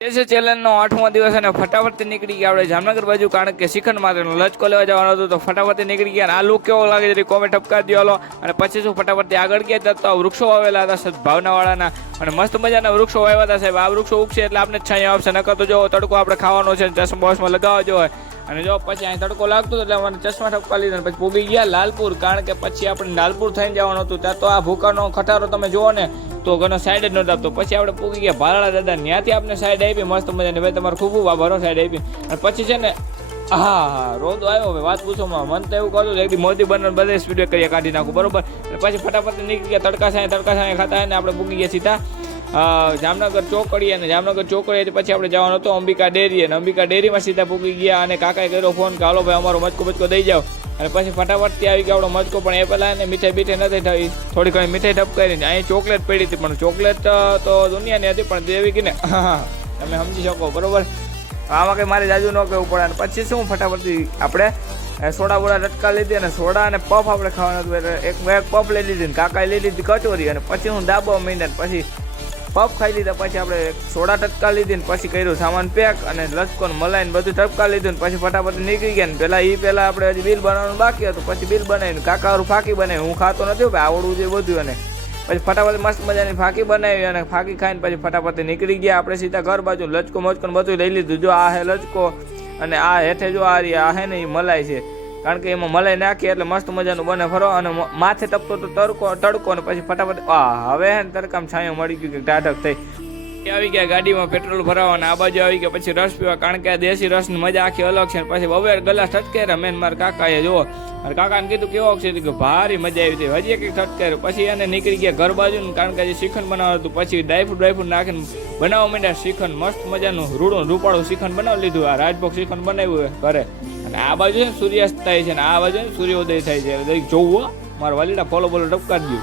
ચેલેન્જનો 8મો દિવસ અને ફટાફટ નીકળી ગયા આપણે જામનગર બાજુ, કારણ કે શ્રીખંડ માટેનો લચકો લેવા જવાનો હતો. તો ફટાફટ નીકળી ગયા. આ લુક કેવો લાગે છે કોમેન્ટ ઠપકારી દો. અને પછી શું ફટાફટ આગળ ગયા તો વૃક્ષો વાવેલા હતા સદભાવના વાળાના, અને મસ્ત મજાના વૃક્ષો વાવ્યા હતા સાહેબ. આ વૃક્ષો ઉગશે એટલે આપણે છાંયો આપશે, નકર તો જો તડકો આપણે ખાવાનો છે, ચશ્મા બોસમાં લગાવવા જોઈએ. અને જો પછી અહીં તડકો લાગતો એટલે મને ચશ્મા ઠપકા લીધા. પછી પૂગી ગયા લાલપુર, કારણ કે પછી આપણે લાલપુર થઈને જવાનું હતું. ત્યાં તો આ ભૂકાનો ખટારો તમે જુઓ ને તો ઘણો સાઈડ જ નહોતો આપતો. પછી આપણે પૂગી ગયા ભાલાળા દાદા, ત્યાંથી આપણે સાઈડ આપી મસ્ત મજાની. ભાઈ તમારો ખૂબ ખૂબ આભાર સાઈડ આપી. અને પછી છે ને હા રોદ આવ્યો. હવે વાત પૂછોમાં મન તો એવું કહ્યું એક મોદી બને બધે સ્પીડ કરીએ કાઢી નાખું બરોબર. પછી ફટાફટ નીકળી ગયા તડકા સાંય ખાતા, અને આપણે પૂગી ગયા સીધા જામનગર ચોકડી. અને જામનગર ચોકડી પછી આપણે જવાનું હતું અંબિકા ડેરી, અને અંબિકા ડેરીમાં સીધા પૂગી ગયા. અને કાકાએ કર્યો ફોન કે હાલો ભાઈ અમારો મચકો દઈ જાઓ. અને પછી ફટાફટથી આવી ગયો આપણો મચકો. પણ એ પહેલાં એને મીઠાઈ નથી થઈ, થોડી ઘણી મીઠાઈ ઠપકારીને અહીં ચોકલેટ પડી હતી. પણ ચોકલેટ તો દુનિયાની હતી, પણ દેવી કે ને તમે સમજી શકો બરોબર. આમાં કંઈ મારે જાજુ ન કહેવું પડે. અને પછી શું ફટાફટથી આપણે સોડા બોડા લટકા લીધી, અને સોડા અને પફ આપણે ખાવાનું હતું. એક પફ લઈ લીધી, કાકાએ લઈ લીધી કચોરી. અને પછી હું દાબો મીંડા પછી પફ ખાઈ લીધા. પછી આપણે સોડા ટટકા લીધી ને પછી કર્યું સામાન પેક, અને લચકો મલાઈને બધું ટપકા લીધું. ને પછી ફટાફટ નીકળી ગયા. ને પહેલાં આપણે હજી બિલ બનાવવાનું બાકી હતું. પછી બિલ બનાવીને કાકાવાળું ફાંકી બનાવી. હું ખાતો નથી ભાઈ, આવડવું જોઈએ બધું. અને પછી ફટાફટ મસ્ત મજાની ફાંકી બનાવી, અને ફાંકી ખાઈને પછી ફટાફટ નીકળી ગયા આપણે સીધા ઘર બાજુ. લચકો મોચકો બધું લઈ લીધું. જો આ હે લચકો, અને આ હેઠે જો આ હે ને એ મલાઈ છે, કારણ કે એમાં મલાઈ નાખીએ એટલે મસ્ત મજાનું બને ફરો. અને માથે ટપતો તો તડકો, અને પછી ફટાફટ હવે હે ને તડકામાં છાંયો મળી ગયું કે ટાઢક થઈ આવી ગયા ગાડીમાં પેટ્રોલ ભરાવાના. આ બાજુ આવી ગયા પછી રસ પીવા, કારણ કે આ દેશી રસની મજા આખી અલગ છે. પછી બવેર ગ્લાસ ઠટકે મેન મારા કાકાએ જુઓ, અને કાકાને કીધું કેવો છે કે ભારી મજા આવી હતી. હજી એક ઠટકેર્યું. પછી એને નીકળી ગયા ઘર બાજુ, કારણ કે હજી શ્રીખંડ બનાવવાનું હતું. પછી ડ્રાયફ્રૂટ નાખીને બનાવવા માંડ્યા શ્રીખંડ. મસ્ત મજાનું રૂપાળું શ્રીખંડ બનાવી લીધું. આ રાજભોગ શ્રીખંડ બનાવ્યું ઘરે. અને આ બાજુ સૂર્યાસ્ત થાય છે, ને આ બાજુ સૂર્યોદય થાય છે. જોવું મારા વાલીડા ફોલો બોલો ટપકારી દઉં.